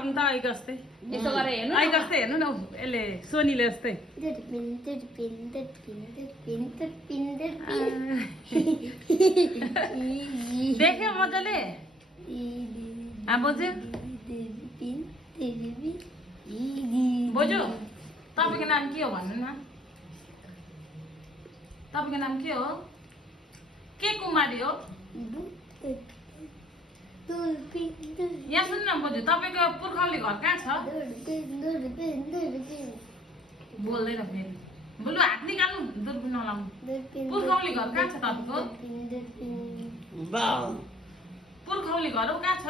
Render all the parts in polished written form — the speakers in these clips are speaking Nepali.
लगाउनु त आइको जस्तै यसो गरेर हेर्नु आइको जस्तै हेर्नु न यसले सोनीले जस्तै देख्यो मजाले बोजू बोजू तपाईँको नाम के हो भन्नु न तपाईँको नाम के हो के कुमारी हो यहाँ सुन्नु न बोजू तपाईँको पुर्खौली घर कहाँ छ बोल्दैन फेरि बोलु हात निकाल्नु दूरबीन नलाउनु पुर्खौली घर कहाँ छ तपाईँको पुर्खौली घर हो कहाँ छ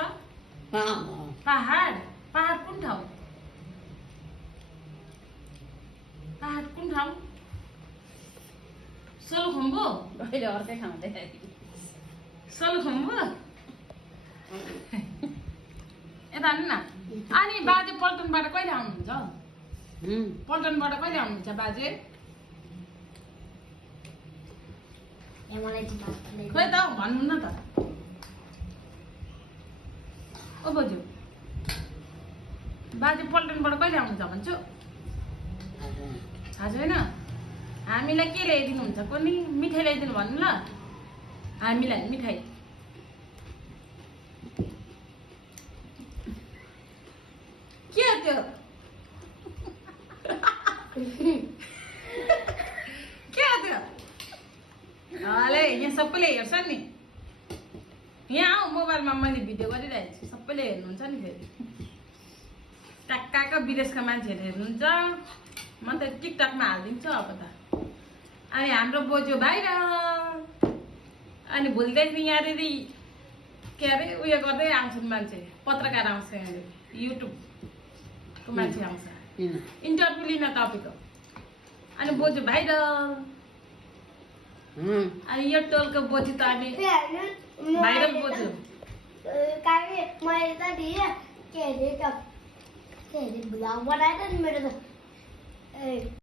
पहाड पहाड कुन ठाउँ पहाड कुन ठाउँ सोलुखुम्बु अहिले अर्कै खाउँदै सोलुखुम्बु यता हेर्नु न अनि बाजे पल्टनबाट कहिले आउनुहुन्छ पल्टनबाट कहिले आउनुहुन्छ बाजे खोइ त भन्नु न त ओ बोजू बाजे पल्टनबाट कहिले आउनुहुन्छ भन्छु आज होइन हामीलाई के ल्याइदिनुहुन्छ कोनी मिठाई ल्याइदिनु भन्नु ल हामीलाई मिठाई के हो त्यो के हो त्यो हले यहाँ सबैले हेर्छ नि यहाँ आऊ मोबाइलमा मैले भिडियो गरिरहेको छु सबैले हेर्नुहुन्छ नि फेरि टाक्काका विदेशका मान्छेहरू हेर्नुहुन्छ म त टिकटकमा हालिदिन्छु अब त अनि हाम्रो बोजू बाहिर अनि भोलिदेखि यहाँनिर के अरे उयो गर्दै आउँछन् मान्छे पत्रकार आउँछ यहाँनिर युट्युबको मान्छे आउँछ इन्टरभ्यू लिन टपिकको अनि बोजू बाहिर अनि यो टोलको बोजू त अनि भाइरल बोजू मैले त के अरे ब्लग बनाएर नि मेरो त